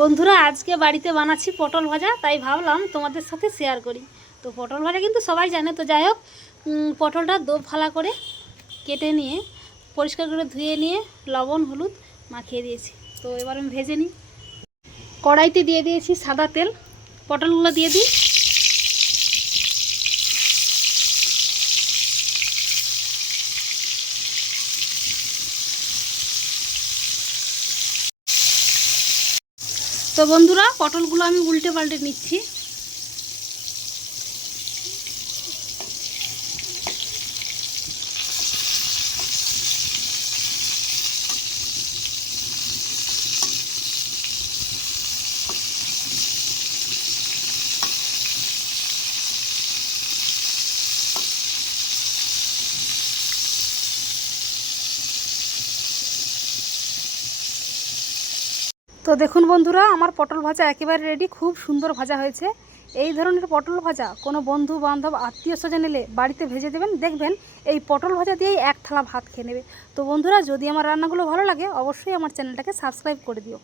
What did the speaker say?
বন্ধুরা আজকে বাড়িতে বানাচ্ছি পটল ভাজা, তাই ভাবলাম তোমাদের সাথে শেয়ার করি। তো পটল ভাজা কিন্তু সবাই জানে, তো যাই হোক পটলটা দো ফালা করে কেটে নিয়ে পরিষ্কার করে ধুয়ে নিয়ে লবণ হলুদ মাখিয়ে দিয়েছি। তো এবার আমি ভেজে নিই। কড়াইতে দিয়ে দিয়েছি সাদা তেল, পটলগুলো দিয়ে দিই। তো বন্ধুরা পটলগুলো আমি উল্টে পাল্টে নিচ্ছি। তো দেখুন বন্ধুরা, আমার পটল ভাজা একেবারে রেডি, খুব সুন্দর ভাজা হয়েছে। এই ধরনের পটল ভাজা কোনো বন্ধু বান্ধব আত্মীয় স্বজন এলে বাড়িতে ভেজে দেবেন, দেখবেন এই পটল ভাজা দিয়েই এক থালা ভাত খেয়ে নেবে। তো বন্ধুরা, যদি আমার রান্নাগুলো ভালো লাগে অবশ্যই আমার চ্যানেলটাকে সাবস্ক্রাইব করে দিও।